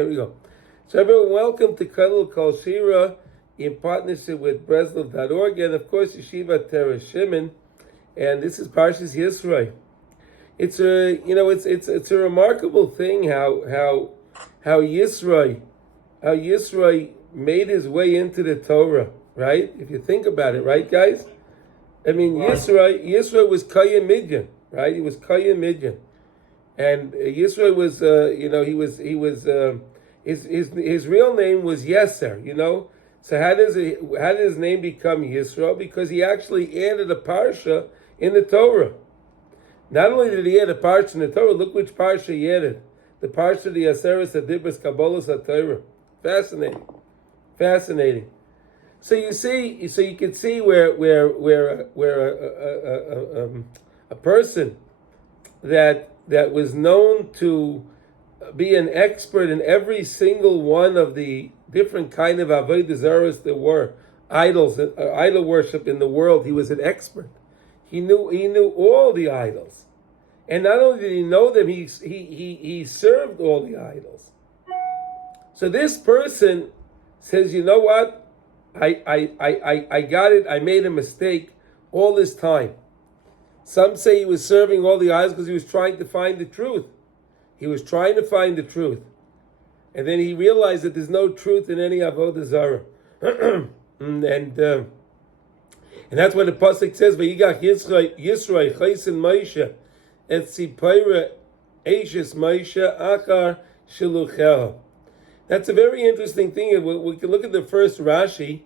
There we go. So everyone, welcome to Cuddle Kol Shira in partnership with Breslov.org and of course Yeshiva Torah Shimon. And this is Parshas Yisro. It's a remarkable thing how Yisro made his way into the Torah, right? If you think about it, right, guys? I mean, Yisro was Kaya Midyan, right? He was Kaya Midyan, and Yisro was, his real name was Yeser, So how did his name become Yisro? Because he actually added a parsha in the Torah. Not only did he add a parsha in the Torah, look which parsha he added. The parsha of the Yaseres Adibras Kabbalas HaTorah. Fascinating. So you can see where a person that was known to be an expert in every single one of the different kind of avodah zaros there were, idols, idol worship in the world. He was an expert. He knew all the idols, and not only did he know them, he served all the idols. So this person says, you know what? I got it. I made a mistake all this time. Some say he was serving all the idols because he was trying to find the truth. He was trying to find the truth. And then he realized that there's no truth in any avodah zarah. and that's what the pasuk says, Vayigach Yisro Chaysin Moshe et Tzipora Eishes Moshe Achar Shilucheho. That's a very interesting thing. We can look at the first Rashi.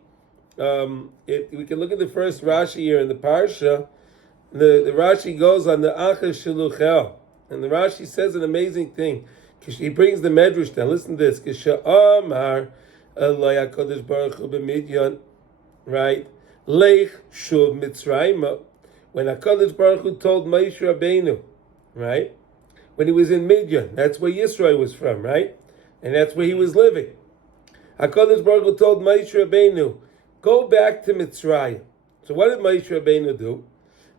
We can look at the first Rashi here in the Parsha. The Rashi goes on the Achar Shilucheho. And the Rashi says an amazing thing. He brings the Medrash down. Listen to this. K'sha'amar Eloi HaKadosh Baruch Hu b'Midyan, right? Leich shuv Mitzrayim. When HaKadosh Baruch Hu told Moshe Rabbeinu, right? When he was in Midyan, that's where Yisro was from, right? And that's where he was living. HaKadosh Baruch Hu told Moshe Rabbeinu, go back to Mitzrayim. So what did Moshe Rabbeinu do?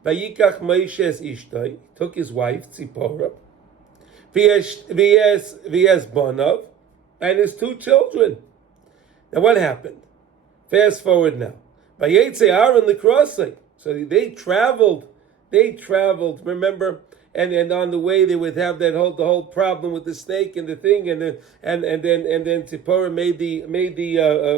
Vayikach Moshe es ishtoi, he took his wife, Tzipora, v'yes bonav, and his two children. Now what happened? Fast forward now. Vayetze Aaron l'krosei. So they traveled, remember, and on the way they would have the whole problem with the snake and the thing, and then Tzipora made the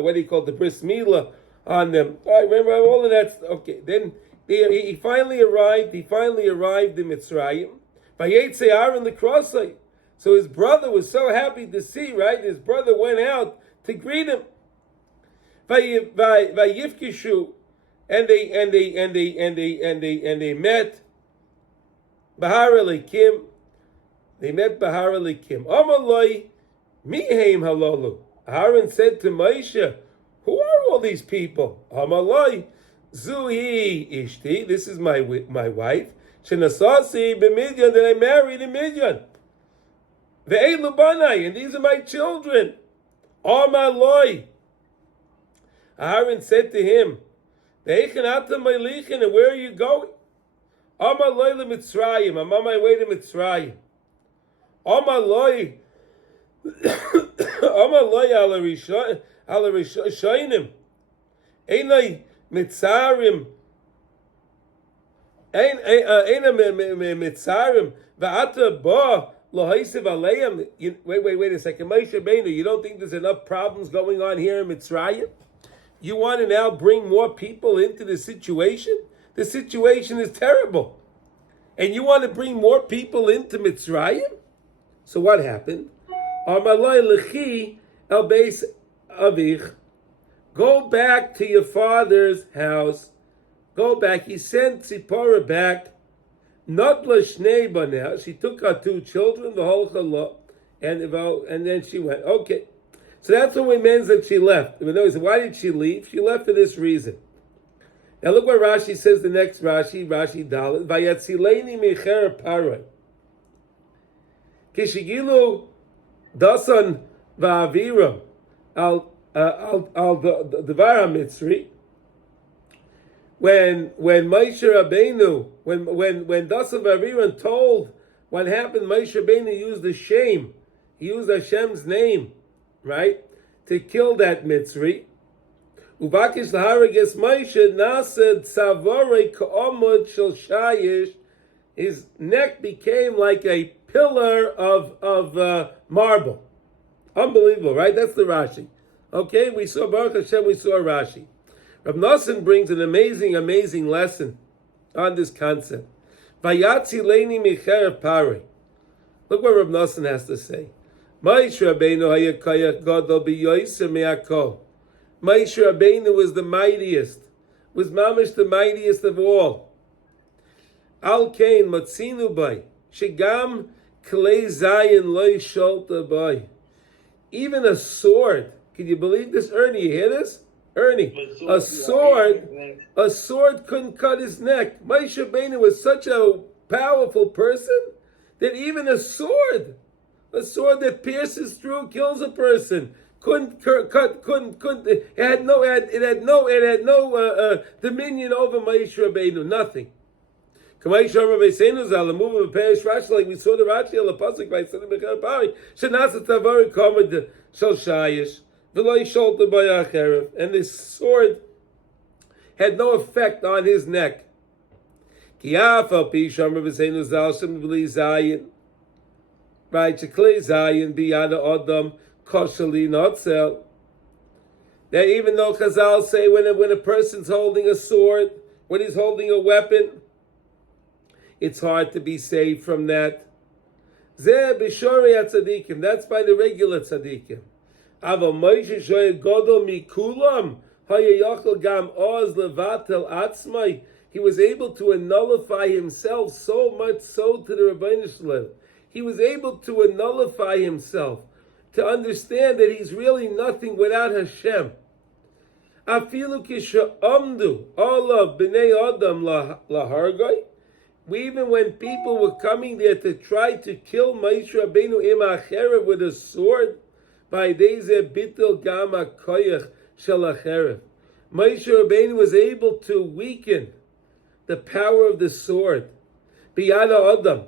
what do you call it, the bris milah on them. I remember all of that. Okay, then he finally arrived in Mitzrayim. Vayetze Aaron l'krosei. So his brother was so happy to see, right? His brother went out to greet him. Vayifkishu, and they met Bahar Elikim. They met Bahar Elikim. Amaloi miheim halalu. Aaron said to Moshe, who are all these people? Amaloi Zuhi Ishti, this is my wife. Shenasasi b'Midyan, that I married in Midyan. Ve'elu banai, and these are my children. Amaloi. Aaron said to him, Ve'echen atam melichin, and where are you going? Amaloi leMitzrayim, I'm on my way to Mitzrayim. Amaloi ala rishonim. Einai Mitzarim, Mitzarim, Va'ata ba lohaysev aleim. Wait a second, Moshe Rabbeinu, you don't think there's enough problems going on here in Mitzrayim? You want to now bring more people into the situation? The situation is terrible, and you want to bring more people into Mitzrayim? So what happened? Amaloi lechi el beis avich. Go back to your father's house. Go back. He sent Tzipora back. Not l'shnei baneh. She took her two children, the whole challah, and then she went. Okay, so that's what it means that she left. Why did she leave? She left for this reason. Now look what Rashi says. The next Rashi Dalet. Vayatzileni mecher paroi. Kishigilu dasan va'aviram al the Devar HaMitzri, when Moshe Rabbeinu, when Dasan told what happened, Moshe Rabbeinu used the shame. He used Hashem's name right? To kill that Mitzri. Uvakish laharages Moshe nased savore ka'omud shel shayish. His neck became like a pillar of marble. Unbelievable, right? That's the Rashi. Okay, we saw Baruch Hashem, we saw Rashi. Rav Nosson brings an amazing lesson on this concept. Vayatzi leini micherev pari. Look what Rav Nosson has to say. Moshe Rabbeinu hayakayach gadol b'yoser me'akol. Moshe Rabbeinu was the mightiest, was mamish the mightiest of all. Al kain matzinu bay shegam klei zayin lo sholta bay. Even a sword. Can you believe this, Ernie? You hear this, Ernie? A sword couldn't cut his neck. Moshe Rabbeinu was such a powerful person that even a sword that pierces through, kills a person, couldn't. It had no dominion over Moshe Rabbeinu. Nothing. Like we saw the Rashi on the pasuk by Sadi Bechar Pari, Shenasa Tavari Kamad Shel Shayish, V'lo Yisholta B'Yacherev, and this sword had no effect on his neck. Ki Afal Pi Shomer V'Seinu Zal Shem V'li Zayin, right? Sheklei Zayin B'Yada Adam Koshali Notzel. That even though Chazal say when a person's holding a sword, when he's holding a weapon, it's hard to be saved from that. Zeh b'shorei tzadikim. That's by the regular tzadikim. Aval Moshe shoyed godol mikulam hayayachol gam oz levatel atzmai. He was able to nullify himself so much so to the Rebbeinu Shalom. He was able to nullify himself, to understand that he's really nothing without Hashem. Afilu kisha amdu olav b'nei adam lahargoi. Even when people were coming there to try to kill Moshe Rabbeinu im acherev with a sword, by deze bitul gama koyach shel acherev, Moshe Rabbeinu was able to weaken the power of the sword. Biyada adam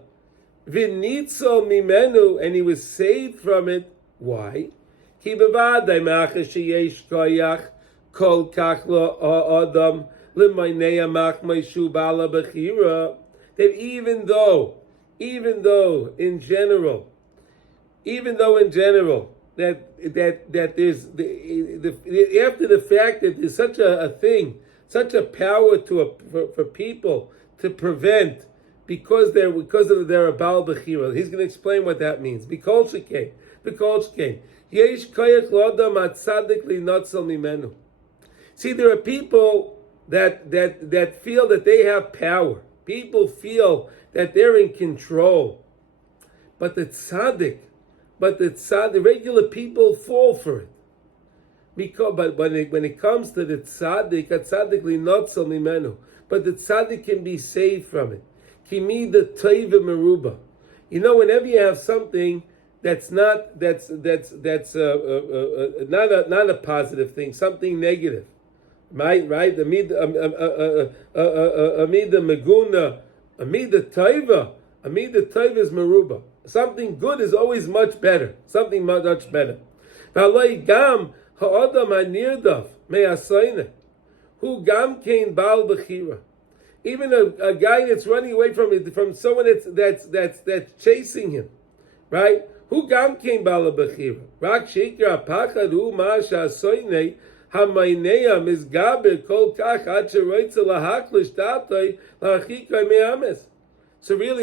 v'nitzol mimenu, and he was saved from it. Why? Ki bevadai ma'achas sheyesh koyach kol kach lo adam l'maynei amach Moshe bala b'chira. That even though in general, that there's after the fact that there's such a thing, such a power for people to prevent because of their abal b'chira. He's going to explain what that means. B'kol shekain, yesh koyach l'adam atzadik linotzel mimenu. See, there are people that feel that they have power. People feel that they're in control, but the regular people fall for it. But when it comes to the tzaddik, a tzaddik linotzel mimenu, but the tzaddik can be saved from it. Kimi the teiva meruba. You know, whenever you have something that's not a positive thing, something negative. Right? Amida Meguna, Amida Taiva is Maruba. Something good is always much better. Something much better. Gam ha'adam ha'nirdav me'asayne, hu gam kein bal b'chira. Even a guy that's running away from someone that's chasing him, right? Hu gam kein bal b'chira. Rak shikra pachad hu ma sha'asayne. So really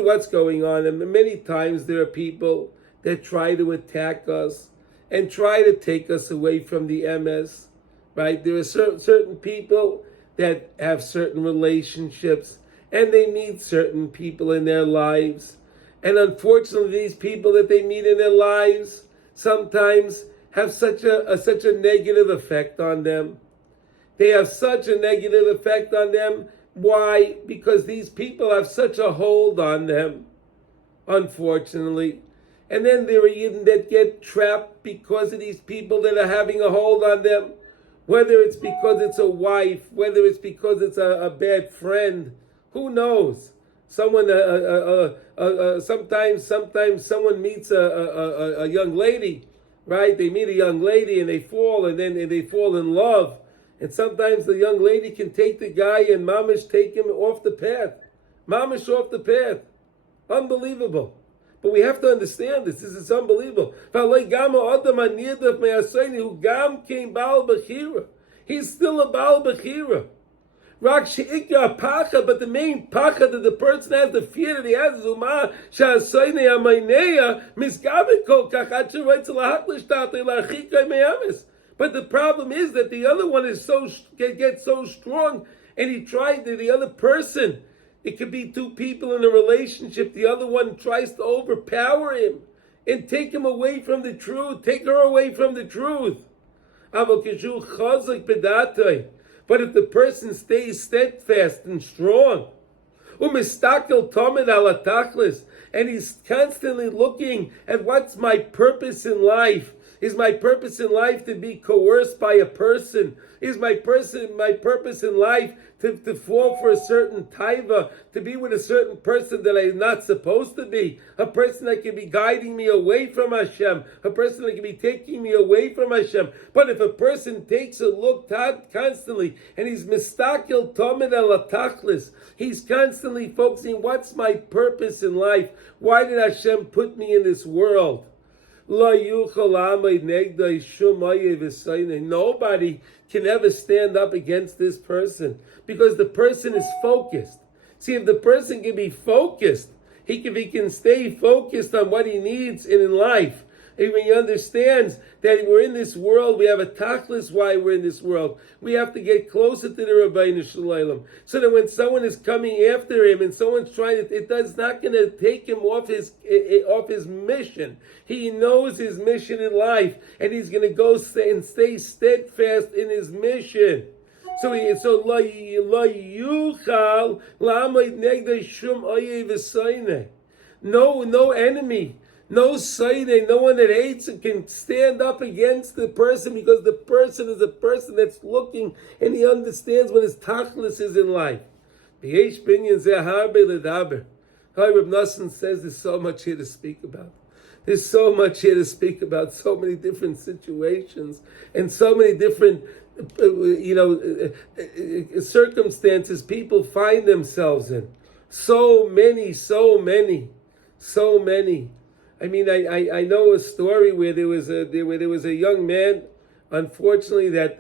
what's going on? And many times there are people that try to attack us and try to take us away from the emes, right? There are certain people that have certain relationships and they meet certain people in their lives. And unfortunately, these people that they meet in their lives sometimes have such a negative effect on them. They have such a negative effect on them. Why? Because these people have such a hold on them, unfortunately. And then there are Yidden that get trapped because of these people that are having a hold on them. Whether it's because it's a wife, whether it's because it's a bad friend, who knows? Someone, sometimes someone meets a young lady, right? They meet a young lady and they fall, and then they fall in love. And sometimes the young lady can take the guy and mamish take him off the path. Mamish off the path. Unbelievable. But we have to understand this. This is unbelievable. He's still a Baal Bechira. But the main pacha that the person has, the fear that he has, is but the problem is that the other one is gets so strong, and he tried the other person. It could be two people in a relationship. The other one tries to overpower him and take him away from the truth, take her away from the truth. But if the person stays steadfast and strong, and he's constantly looking at what's my purpose in life. Is my purpose in life to be coerced by a person? Is my purpose in life to fall for a certain taiva, to be with a certain person that I'm not supposed to be? A person that can be guiding me away from Hashem, a person that can be taking me away from Hashem. But if a person takes a look constantly, and he's mistakel tomid al tachlis, he's constantly focusing, what's my purpose in life? Why did Hashem put me in this world? Nobody can ever stand up against this person, because the person is focused. See, if the person can be focused, he can stay focused on what he needs in life. And when he understands that we're in this world, we have a tachlis why we're in this world. We have to get closer to the Rabbeinu Shalom, so that when someone is coming after him and someone's trying to, it's not going to take him off his mission. He knows his mission in life, and he's going to go and stay steadfast in his mission. So lo yuchal la'amid negdei shum oyev v'soineh. No enemy. No Sayyid, no one that hates and can stand up against the person, because the person is a person that's looking and he understands what his tachlis is in life. Reb Nosson says there's so much here to speak about. There's so much here to speak about, so many different situations and so many different circumstances people find themselves in. So many. I mean, I know a story where there was a young man, unfortunately, that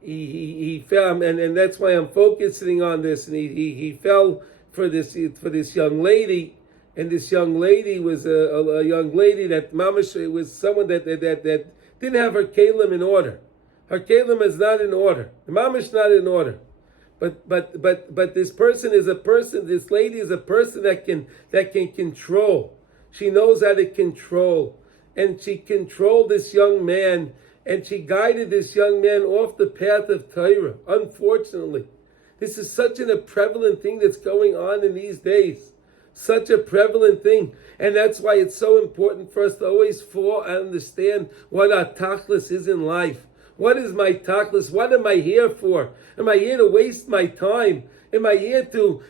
he fell, and that's why I'm focusing on this. And he fell for this young lady, and this young lady was a young lady that mamash, it was someone that didn't have her kelim in order. Her kelim is not in order. The mamash not in order. But this person is a person. This lady is a person that can control. She knows how to control, and she controlled this young man, and she guided this young man off the path of Torah. Unfortunately, this is such a prevalent thing that's going on in these days. Such a prevalent thing, and that's why it's so important for us to always fall and understand what our tachlis is in life. What is my tachlis? What am I here for? Am I here to waste my time? Am I here to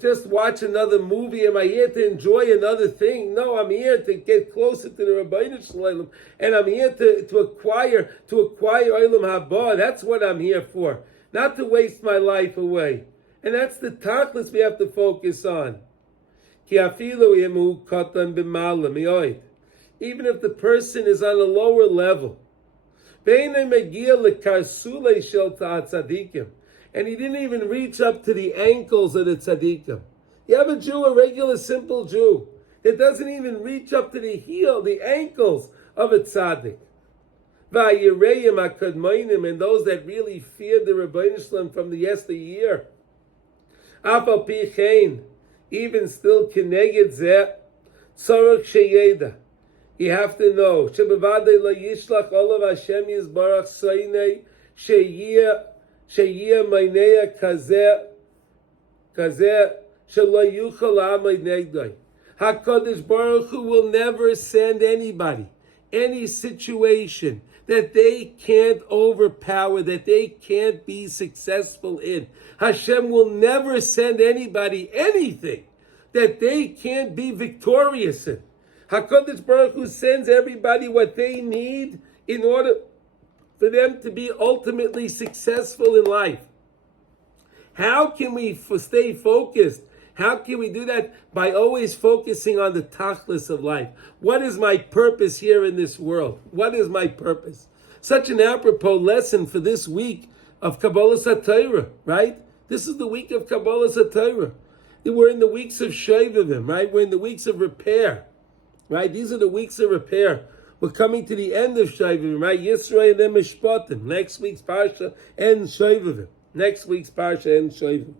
just watch another movie? Am I here to enjoy another thing? No, I'm here to get closer to the Rabbeinu Shalom, and I'm here to acquire Olam Haba. That's what I'm here for. Not to waste my life away. And that's the tachlis we have to focus on. Even if the person is on a lower level, and he didn't even reach up to the ankles of the tzaddikim. You have a Jew, a regular simple Jew, that doesn't even reach up to the the ankles of a tzaddik. And those that really feared the Rebbeinu Shalom from the yesteryear. Even still, keneged zeh, tzarech sheyeda. You have to know, shebevadei lo yishlach olav Hashem yizbarach soinei sheyia meineya kazeh shelo yuchal amay negdoi. HaKadosh Baruch Hu will never send anybody, any situation that they can't overpower, that they can't be successful in. Hashem will never send anybody anything that they can't be victorious in. HaKadosh Baruch Hu sends everybody what they need in order for them to be ultimately successful in life. How can we stay focused? How can we do that? By always focusing on the tachlis of life. What is my purpose here in this world? What is my purpose? Such an apropos lesson for this week of Kabbalah Satira, right? This is the week of Kabbalah Satira. We're in the weeks of Shovavim, right? We're in the weeks of repair, right? These are the weeks of repair. We're coming to the end of Shovavim, right? Yisro and then Mishpatim. Next week's Parsha ends Shovavim. Next week's Parsha ends Shovavim.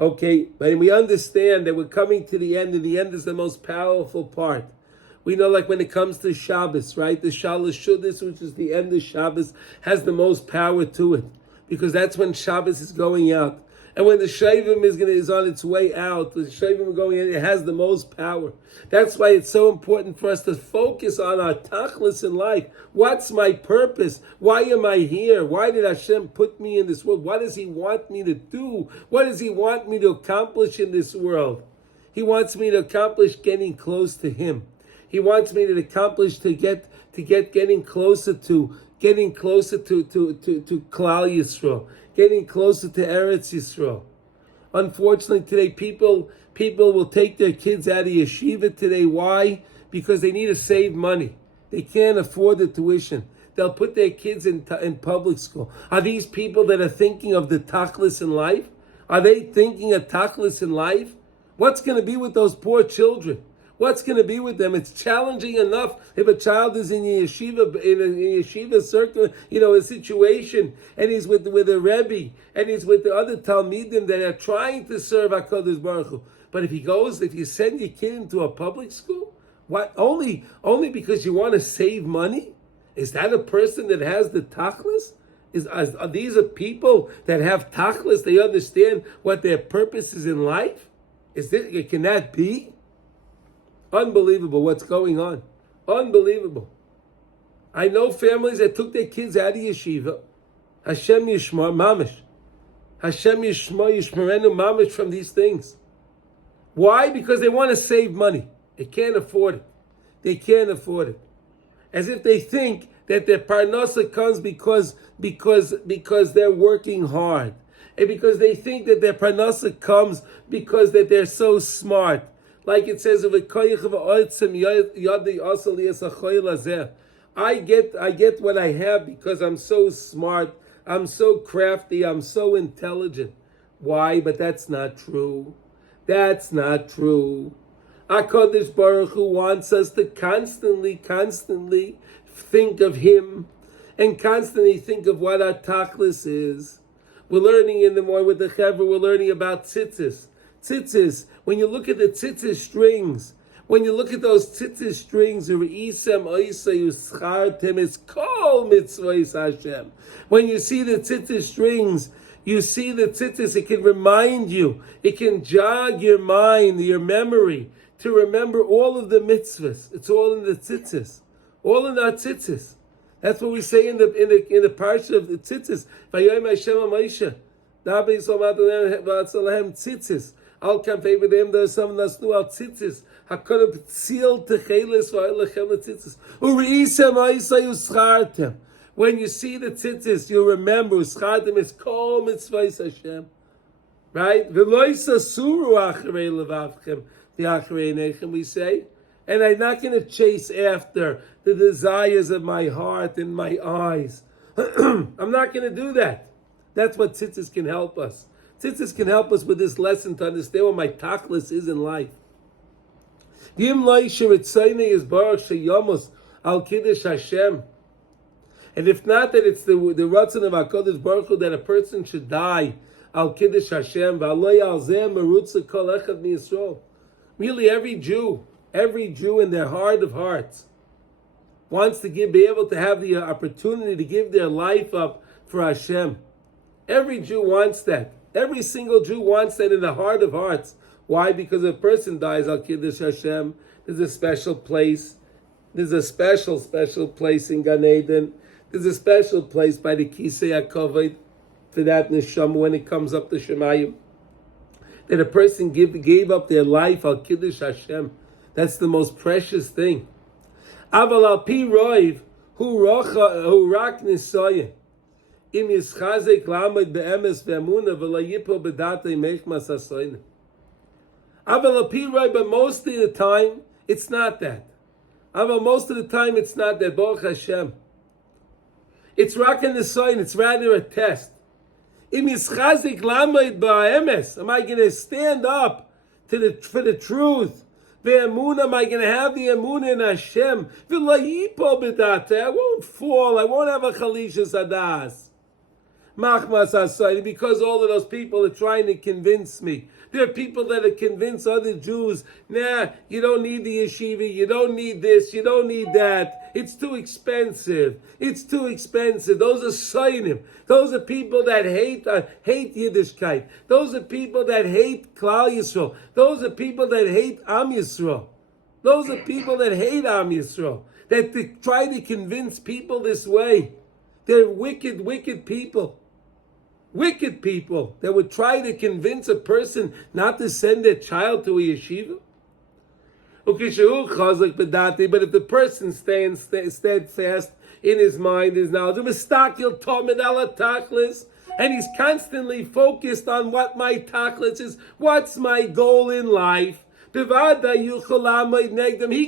Okay, but we understand that we're coming to the end, and the end is the most powerful part. We know, like when it comes to Shabbos, right? The Shalosh Shuddis, which is the end of Shabbos, has the most power to it, because that's when Shabbos is going out. And when the Shovavim is on its way out, the Shovavim are going in, it has the most power. That's why it's so important for us to focus on our tachlis in life. What's my purpose? Why am I here? Why did Hashem put me in this world? What does He want me to do? What does He want me to accomplish in this world? He wants me to accomplish getting close to Him. He wants me to accomplish getting closer to Klal Yisrael, getting closer to Eretz Yisrael. Unfortunately, today people will take their kids out of yeshiva today. Why? Because they need to save money. They can't afford the tuition. They'll put their kids in public school. Are these people that are thinking of the tachlis in life? Are they thinking of tachlis in life? What's going to be with those poor children? What's going to be with them? It's challenging enough if a child is in a yeshiva circle, a situation, and he's with a Rebbe, and he's with the other Talmidim that are trying to serve HaKadosh Baruch Hu. But if you send your kid into a public school, what? Only because you want to save money? Is that a person that has the tachlis? Are these people that have tachlis? They understand what their purpose is in life? Can that be? Unbelievable what's going on. Unbelievable. I know families that took their kids out of yeshiva. Hashem yishmar mamish. Hashem yishmarenu mamish from these things. Why? Because they want to save money. They can't afford it. They can't afford it. As if they think that their parnasa comes because they're working hard. And because they think that their parnasa comes because that they're so smart. Like it says, I get what I have because I'm so smart, I'm so crafty, I'm so intelligent. Why? But that's not true. That's not true. HaKadosh Baruch Hu wants us to constantly think of Him and constantly think of what our tachlis is. We're learning in the morning with the Chevra, we're learning about Tzitzis. Tzitzis, when you look at the Tzitzis strings, when you look at those Tzitzis strings, it's kol mitzvahs Hashem. When you see the Tzitzis strings, you see the Tzitzis, it can remind you, it can jog your mind, your memory, to remember all of the mitzvahs. It's all in the Tzitzis, all in our Tzitzis. That's what we say in the parsha of the Tzitzis. Vayom Hashem Moshe, Dabi Somat Lehem Tzitzis. Al Kampei B'Deim De'Sam Nasnu Al Tzitzis. HaKodesh Tzil Techeles V'Lechem Tzitzis. U'Reisem Ha'Isay U'Schartem. When you see the Tzitzis, you remember U'Schartem is Kol Mitzvahs Hashem. Right? V'Lo Yisasuru Acharei Levavchem V'Acharei Nechem, we say. And I'm not going to chase after the desires of my heart and my eyes. I'm not going to do that. That's what Tzitzis can help us. Tzitzis can help us with this lesson to understand what my tachlis is in life. And if not, that it's the ratzon of HaKadosh Baruch Hu that a person should die al kiddush Hashem. Really, every Jew in their heart of hearts wants to be able to have the opportunity to give their life up for Hashem. Every Jew wants that. Every single Jew wants that in the heart of hearts. Why? Because if a person dies al kiddush Hashem, there's a special place. There's a special place in Gan Eden. There's a special place by the Kisei HaKavod for that neshama when it comes up to Shemayim. That a person gave up their life al kiddush Hashem. That's the most precious thing. Aval al pi roiv hu rak nisoye. Im yischazek lamed be'emes ve'emuna v'la yipol b'datei mechmas hasoyne. Aval al pi roiv, but most of the time, it's not that. Aval most of the time, it's not that. Baruch Hashem. It's rak nisoye, it's rather a test. Im yischazik lamed be'emes. Am I going to stand up for the truth? Ve'emuna, am I going to have the emuna in Hashem? V'la yipol b'datei. I won't fall. I won't have a chalishas hadas. Machmas hasayid, because all of those people are trying to convince me. There are people that are convinced other Jews, nah, you don't need the yeshiva, you don't need this, you don't need that. It's too expensive. It's too expensive. Those are Sainim. Those are people that hate Yiddishkeit. Those are people that hate Klal Yisrael. Those are people that hate Am Yisrael. Those are people that hate Am Yisrael. That they try to convince people this way. They're wicked, wicked people. Wicked people that would try to convince a person not to send their child to a yeshiva. But if the person stands steadfast in his mind, his knowledge, and he's constantly focused on what my tachlis is, what's my goal in life, he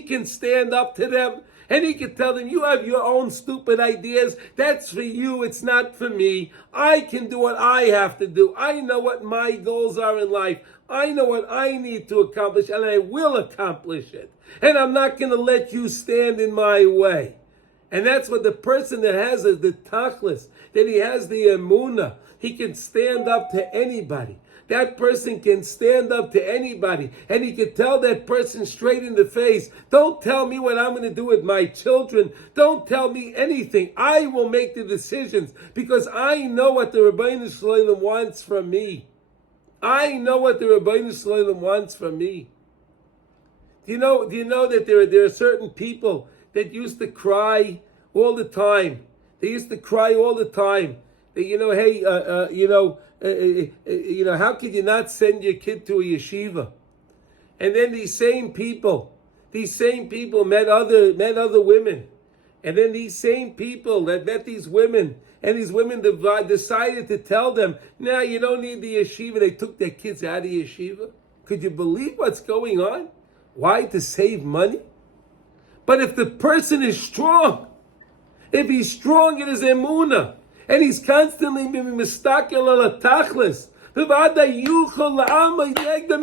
can stand up to them. And he can tell them, you have your own stupid ideas. That's for you. It's not for me. I can do what I have to do. I know what my goals are in life. I know what I need to accomplish, and I will accomplish it. And I'm not going to let you stand in my way. And that's what the person that has the tachlis, that he has the emunah, he can stand up to anybody. That person can stand up to anybody, and he can tell that person straight in the face, don't tell me what I'm going to do with my children. Don't tell me anything. I will make the decisions because I know what the Rabbeinu Shalom wants from me. I know what the Rabbeinu Shalom wants from me. Do you know that there are certain people that used to cry all the time? They used to cry all the time. That, how could you not send your kid to a yeshiva? And then these same people met other women. And then these same people that met these women, and these women decided to tell them, nah, you don't need the yeshiva. They took their kids out of yeshiva. Could you believe what's going on? Why? To save money? But if the person is strong, if he's strong in his emunah, and he's constantly being mistakel ala tachlis, he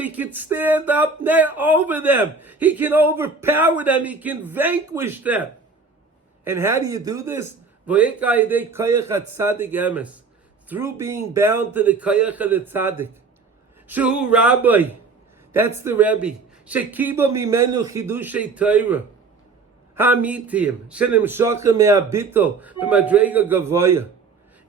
can stand up over them. He can overpower them. He can vanquish them. And how do you do this? Through being bound to the koyach of the tzaddik. Shehu rabbi. That's the Rebbe. Shekiba mimenu chidushei Torah. Hamitim. Shenimshocha me'abitol. B'madrega gavoya.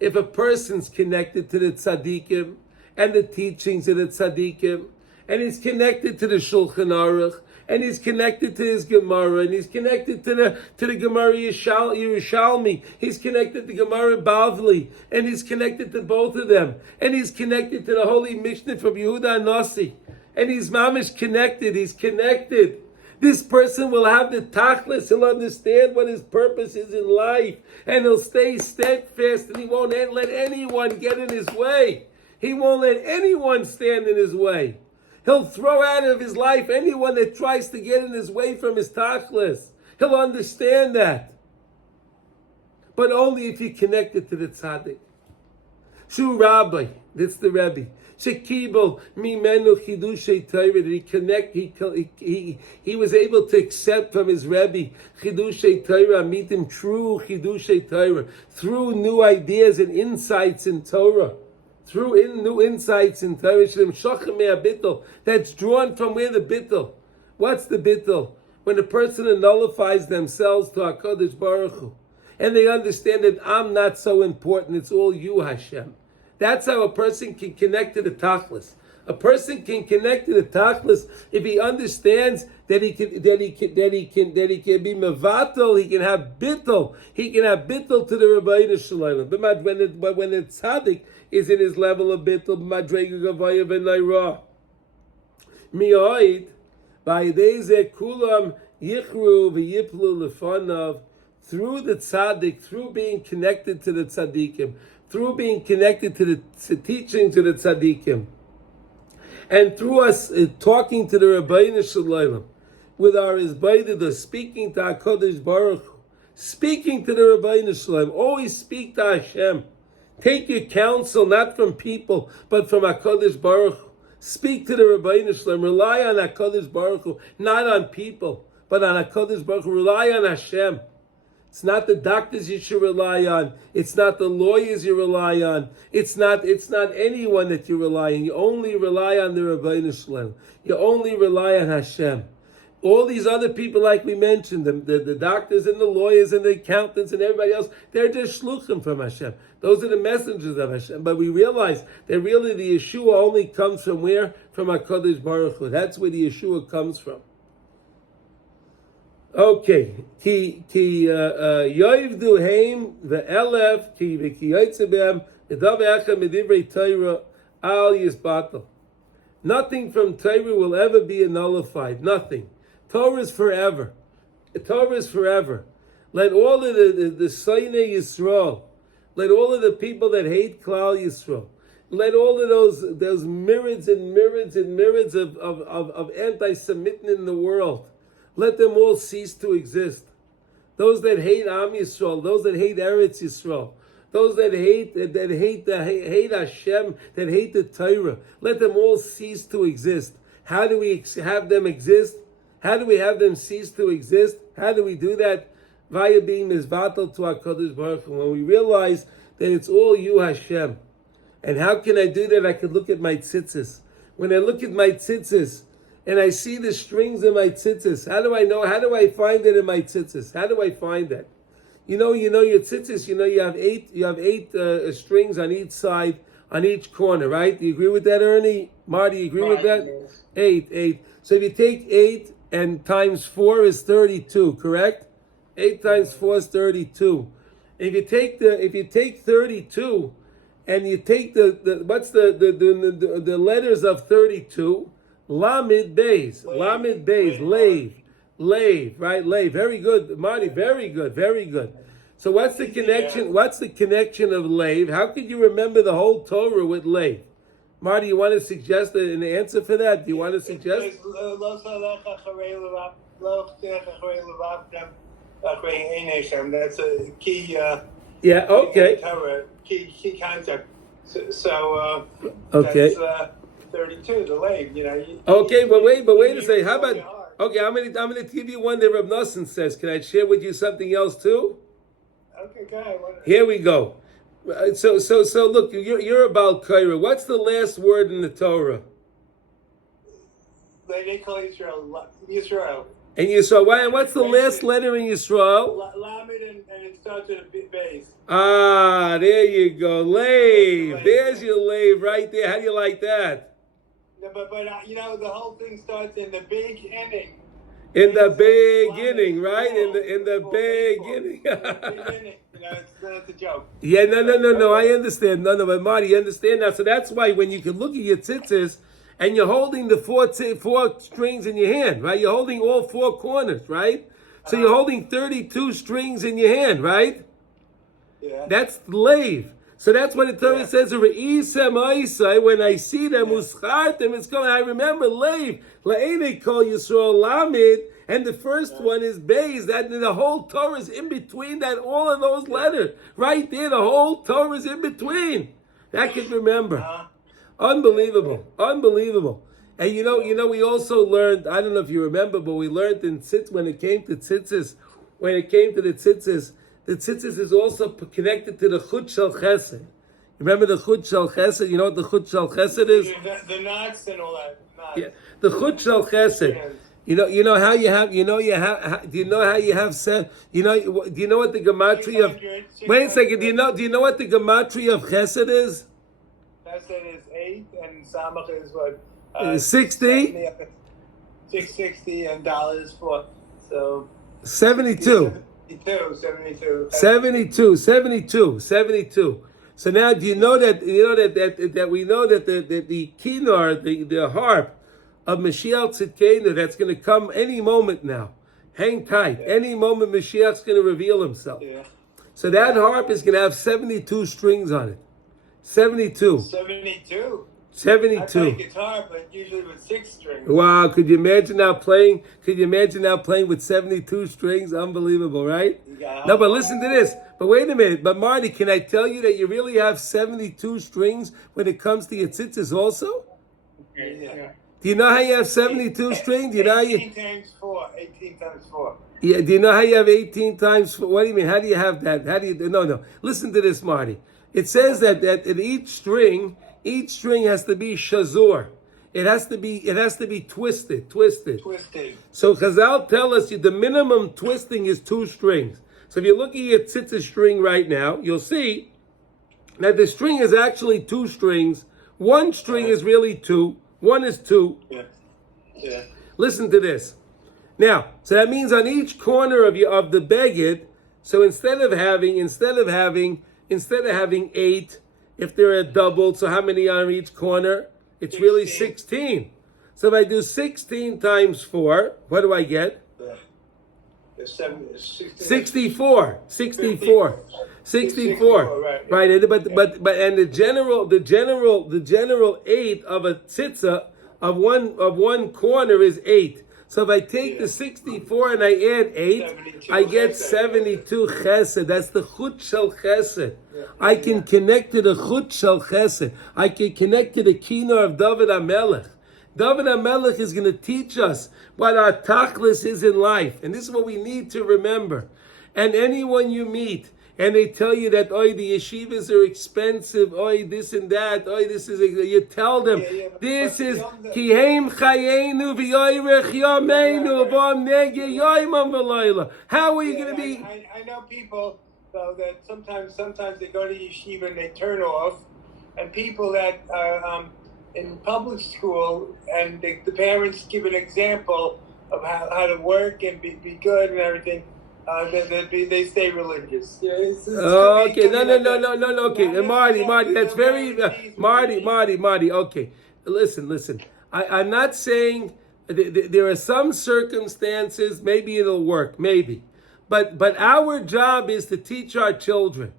If a person's connected to the tzaddikim and the teachings of the tzaddikim, and he's connected to the Shulchan Aruch, and he's connected to his Gemara, and he's connected to the Gemara Yerushalmi, he's connected to Gemara Bavli, and he's connected to both of them, and he's connected to the Holy Mishnah from Yehuda Anasi, and he's mamish connected, he's connected. This person will have the tachlis, he'll understand what his purpose is in life, and he'll stay steadfast, and he won't let anyone get in his way. He won't let anyone stand in his way. He'll throw out of his life anyone that tries to get in his way from his tachlis. He'll understand that. But only if you're connected to the tzaddik. Shu Rabbi, that's the Rebbe. Shekibel mimenu chidushei Torah. He was able to accept from his Rebbe chidushei Torah, meet him true chidushei Torah, through new ideas and insights in Torah. New insights in Torah. That's drawn from where the bittul. What's the bittul? When a person nullifies themselves to HaKadosh Baruch Hu, and they understand that I'm not so important, it's all you, Hashem. That's how a person can connect to the tachlis. A person can connect to the tachlis if he understands that he can be mevatel. He can have bittul. He can have bittul to the Rabbeinu Shalom. But when the tzaddik is in his level of bittul, madrega gavaya v'naira. Mioid Ba'yedei kulam yichru v'yiplu lefanav, through the tzaddik, through being connected to the tzaddikim, through being connected to the teachings of the tzaddikim, and through us talking to the Rabbeinu Shalom, with our Izbaidah, speaking to HaKadosh Baruch Hu, speaking to the Rabbeinu Shalom, always speak to Hashem. Take your counsel not from people, but from HaKadosh Baruch Hu. Speak to the Rabbeinu Shalom. Rely on HaKadosh Baruch Hu, not on people, but on HaKadosh Baruch Hu. Rely on Hashem. It's not the doctors you should rely on. It's not the lawyers you rely on. It's not anyone that you rely on. You only rely on the Rabbeinu Shalom. You only rely on Hashem. All these other people, like we mentioned, the doctors and the lawyers and the accountants and everybody else, they're just shluchim from Hashem. Those are the messengers of Hashem. But we realize that really the Yeshua only comes from where? From HaKadosh Baruch Hu. That's where the Yeshua comes from. Okay, ki yoivdu heim ve'elef ki v'kiyotzebem edav echem medivrei Torah al yisbatel. Nothing from Torah will ever be nullified. Nothing. Torah is forever. Torah is forever. Let all of the Seinei Yisrael, let all of the people that hate Klal Yisrael, let all of those myriads and myriads and myriads of anti-Semitin in the world, let them all cease to exist. Those that hate Am Yisrael, those that hate Eretz Yisrael, those that hate Hashem, that hate the Torah, let them all cease to exist. How do we have them exist? How do we have them cease to exist? How do we do that? Via being mizvatal to HaKadosh Baruch Hu. When we realize that it's all you, Hashem. And how can I do that? I could look at my tzitzis. When I look at my tzitzis, and I see the strings in my tzitzis, how do I know? How do I find it in my tzitzis? How do I find that? You know your tzitzis. You have eight strings on each side, on each corner, right? Do you agree with that, Ernie? Marty, you agree with that? Yes. Eight. So if you take 8 and times 4 is 32, correct? 8 times 4 is 32. If you take 32, and you take the letters of 32. Lamed Beis, Lave, right? Lave, very good, Marty, very good. So what's the connection? Yeah. What's the connection of Lave? How could you remember the whole Torah with Lave? Marty, you want to suggest an answer for that? Do you want to suggest? That's a key. Yeah. Okay. Key concept. So okay. That's 32, the leg, Okay, but wait a second. How about? Okay, I'm gonna give you one that Reb Nosson says. Can I share with you something else too? Okay, go ahead. Here we go. So look, you're about Kaira. What's the last word in the Torah? They call Yisrael. And Yisrael. Why? And what's the last letter in Yisrael? Lamed, and it starts with a base. Ah, there you go. Lave. There's your lave right there. How do you like that? Yeah, but the whole thing starts in the beginning. In the beginning, right? In the beginning. It's a joke. Yeah, no. I understand. No, but Marty, you understand now. So that's why when you can look at your tzitzis and you're holding the four strings in your hand, right? You're holding all 4 corners, right? So you're holding 32 strings in your hand, right? Yeah. That's lave. So that's what the Torah says. When I see them, uschartem, it's going. I remember lave. La'ene kol Yisrael lamed, and the first one is beis. That the whole Torah is in between. That all of those letters right there. The whole Torah is in between. That can remember. Unbelievable. And you know, we also learned. I don't know if you remember, but we learned in tzitz when it came to tzitzis. When it came to the tzitzis is also connected to the chut shel chesed. Remember the chut shel chesed? You know what the chut shel chesed is? The knots and all that. Knots. Yeah, the chut shel chesed. You know how you have. Do you know how you have said? Do you know what the gematria of? Wait a second. Do you know what the gematria of chesed is? Chesed is 8, and samach is what? 60. 660 and dollars for 72. 72. So now, do you know that we know that the kinar, the harp, of Mashiach Tzidkenu that's going to come any moment now. Hang tight. Any moment Mashiach's going to reveal himself. Yeah. So that harp is going to have 72 strings on it. 72. 72. 72. I play guitar, but usually with 6 strings. Wow, could you imagine now playing with 72 strings? Unbelievable, right? No, but listen to this. But wait a minute. But Marty, can I tell you that you really have 72 strings when it comes to your tzitzis also? Yeah. Do you know how you have 72 strings? Do you know how 18 times 4. 18 times 4. Yeah, do you know how you have 18 times? What do you mean? How do you have that? How do you? No. Listen to this, Marty. It says that in each string has to be shazur. It has to be twisted. So Chazal tell us the minimum twisting is 2 strings. So if you look at your tzitzis string right now, you'll see that the string is actually 2 strings. One string is really 2. One is 2. Yeah. Listen to this. Now, so that means on each corner of the beged, so instead of having 8, if they're a double, so how many on each corner? It's really 16. So if I do 16 times 4, what do I get? 64. 64. Right. And the general 8 of a tzitza of one corner is 8. So if I take the 64 and I add 8, I get 72 chesed. That's the chut shel chesed. I can connect to the chut shel chesed. I can connect to the kinnor of David HaMelech. David HaMelech is going to teach us what our tachlis is in life. And this is what we need to remember. And anyone you meet, and they tell you that, the yeshivas are expensive, this and that, this is, you tell them, this is, kihem chayenu v'yoyrech yameinu v'am nege yoymam v'layla. How are you going to be? I know people, though, that sometimes they go to yeshiva and they turn off, and people that are in public school, and the parents give an example of how to work and be good and everything. They stay religious. Yeah, okay, no. Okay, and Marty, that's very Marty. Okay, listen. I'm not saying there are some circumstances. Maybe it'll work, maybe, but our job is to teach our children,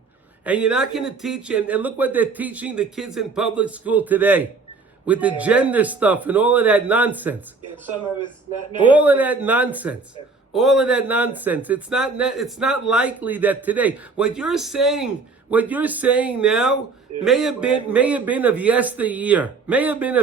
and you're not going to teach. And look what they're teaching the kids in public school today, with the gender stuff and all of that nonsense. Some of it's not all of that nonsense. All of that nonsense. It's not likely that today what you're saying now may have been of yesteryear. May have been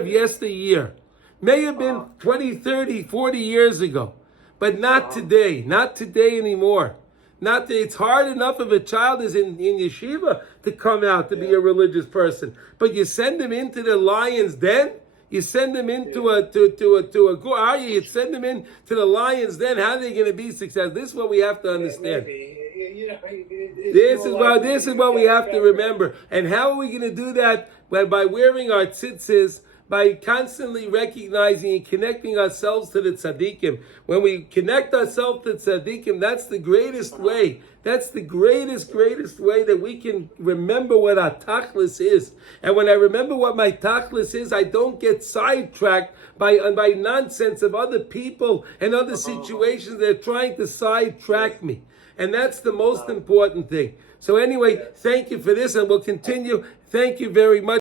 20, 30, 40 years ago. But not today. Not today anymore. It's hard enough if a child is in yeshiva to come out to be a religious person. But you send them into the lion's den. You send them into you send them into the lion's den. How are they going to be successful? This is what we have to understand. This is what we have to remember. And how are we going to do that? By wearing our tzitzis, by constantly recognizing and connecting ourselves to the tzaddikim. When we connect ourselves to tzaddikim, that's the greatest way. That's the greatest way that we can remember what our tachlis is. And when I remember what my tachlis is, I don't get sidetracked by nonsense of other people and other situations that are trying to sidetrack me. And that's the most important thing. So anyway, thank you for this, and we'll continue. Thank you very much.